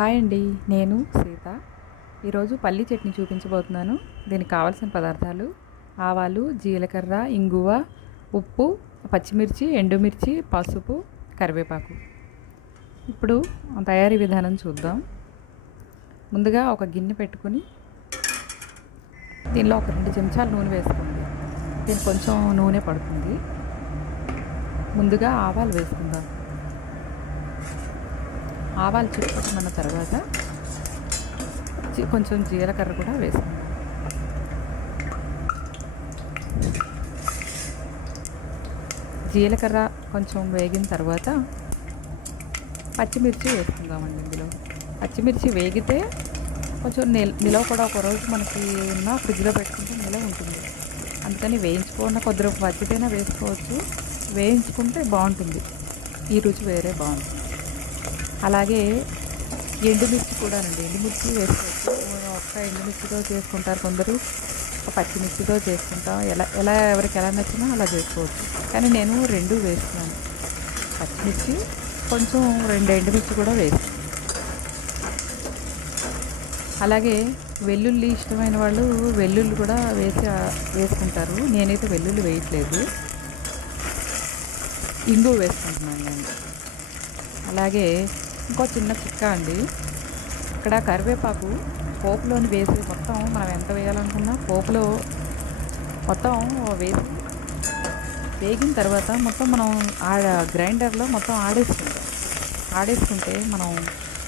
Hi అండి, నేను సీత. ఈరోజు పల్లీ చట్నీ చూపించబోతున్నాను. దీనికి కావాల్సిన పదార్థాలు: ఆవాలు, జీలకర్ర, ఇంగువ, ఉప్పు, పచ్చిమిర్చి, ఎండుమిర్చి, పసుపు, కరివేపాకు. ఇప్పుడు తయారీ విధానం చూద్దాం. ముందుగా ఒక గిన్నె పెట్టుకుని దీనిలో ఒక 2 చెంచాలు నూనె వేసుకోండి. దీనికి కొంచెం నూనె పడుతుంది. ముందుగా ఆవాలు వేసుకుందాం. ఆవాలు చిట్టుపట్టుకున్న తర్వాత కొంచెం జీలకర్ర కూడా వేసుకుందాం. జీలకర్ర కొంచెం వేగిన తర్వాత పచ్చిమిర్చి వేసుకుందామండి. ఇందులో పచ్చిమిర్చి వేగితే కొంచెం నిలవ కూడా ఒకరోజు మనకి ఉన్న ఫ్రిడ్జ్లో పెట్టుకుంటే నిలవ ఉంటుంది. అందుకని వేయించుకున్న కొద్దిగా పచ్చిదైనా వేసుకోవచ్చు. వేయించుకుంటే బాగుంటుంది, ఈ రుచి వేరే బాగుంటుంది. అలాగే ఎండుమిర్చి కూడానండి, ఎండుమిర్చి వేసుకోవచ్చు. ఒక్క ఎండుమిర్చితో చేసుకుంటారు కొందరు, ఒక పచ్చిమిర్చితో చేసుకుంటాం. ఎలా ఎవరికి ఎలా నచ్చినా అలా చేసుకోవచ్చు. కానీ నేను 2 వేస్తున్నాను. పచ్చిమిర్చి కొంచెం 2 ఎండుమిర్చి కూడా వేస్తాను. అలాగే వెల్లుల్లి ఇష్టమైన వాళ్ళు వెల్లుల్లి కూడా వేసుకుంటారు. నేనైతే వెల్లుల్లి వేయట్లేదు, ఇంగువ వేసుకుంటున్నాను నేను. అలాగే ఇంకో చిన్న చిక్క అండి, ఇక్కడ కరివేపాకు పోపులోని వేసి మొత్తం మనం ఎంత వేయాలనుకున్నా పోపులో మొత్తం వేసి వేగిన తర్వాత మొత్తం మనం గ్రైండర్లో మొత్తం ఆడేసుకుంటే మనం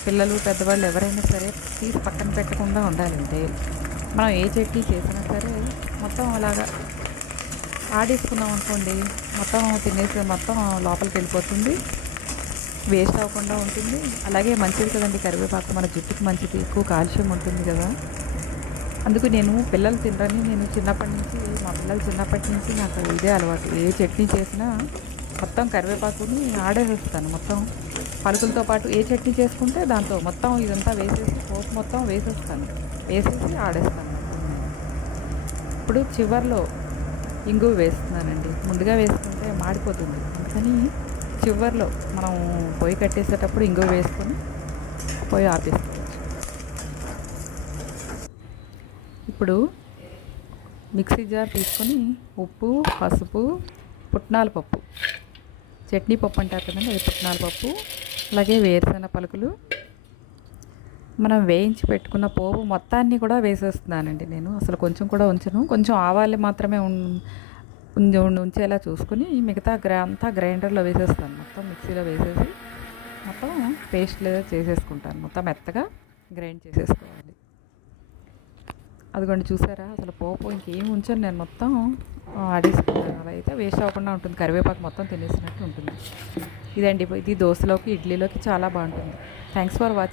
పిల్లలు పెద్దవాళ్ళు ఎవరైనా సరే తీసి పక్కన పెట్టకుండా ఉండాలంటే మనం ఏ చట్నీ చేసినా సరే మొత్తం అలాగా ఆడేసుకున్నాం అనుకోండి, మొత్తం తినేసి మొత్తం లోపలికి వెళ్ళిపోతుంది, వేస్ట్ అవ్వకుండా ఉంటుంది. అలాగే మంచిది కదండి కరివేపాకు, మన జుట్టుకి మంచిది, ఎక్కువ కాల్షియం ఉంటుంది కదా. అందుకు నేను పిల్లలు తినరని నేను మా పిల్లలు చిన్నప్పటి నుంచి నాకు ఇదే అలవాటు. ఏ చట్నీ చేసినా మొత్తం కరివేపాకుని ఆడేసేస్తాను. మొత్తం పలుకులతో పాటు ఏ చట్నీ చేసుకుంటే దాంతో మొత్తం ఇదంతా వేసేసి పోపు మొత్తం వేసేసి ఆడేస్తాను. ఇప్పుడు చివర్లో ఇంగువ వేస్తున్నానండి. ముందుగా వేసుకుంటే మాడిపోతుంది, అందుకని చివర్లో మనం పొయ్యి కట్టేసేటప్పుడు ఇంగువ వేసుకొని పొయ్యి ఆపేసుకోవచ్చు. ఇప్పుడు మిక్సీ జార్ తీసుకొని ఉప్పు, పసుపు, పుట్నాల పప్పు, చట్నీ పప్పు అంటారు కదండి, అది పుట్నాల పప్పు, అలాగే వేరుశెనగ పలుకులు, మనం వేయించి పెట్టుకున్న పోపు మొత్తాన్ని కూడా వేసేస్తున్నానండి. నేను అసలు కొంచెం కూడా ఉంచను. కొంచెం ఆవాలు మాత్రమే ఉంచేలా చూసుకుని మిగతా అంతా గ్రైండర్లో వేసేస్తాను. మొత్తం మిక్సీలో వేసేసి మొత్తం పేస్ట్ లేదా చేసేసుకుంటాను. మొత్తం మెత్తగా గ్రైండ్ చేసేసుకోవాలి. అదిగోండి, చూసారా, అసలు పోపు ఇంకేం ఉంచాను నేను, మొత్తం ఆడేసుకుంటాను. అలా అయితే వేస్ట్ అవ్వకుండా ఉంటుంది, కరివేపాకు మొత్తం తినేసినట్టు ఉంటుంది. ఇది దోశలోకి, ఇడ్లీలోకి చాలా బాగుంటుంది. Thanks for watching.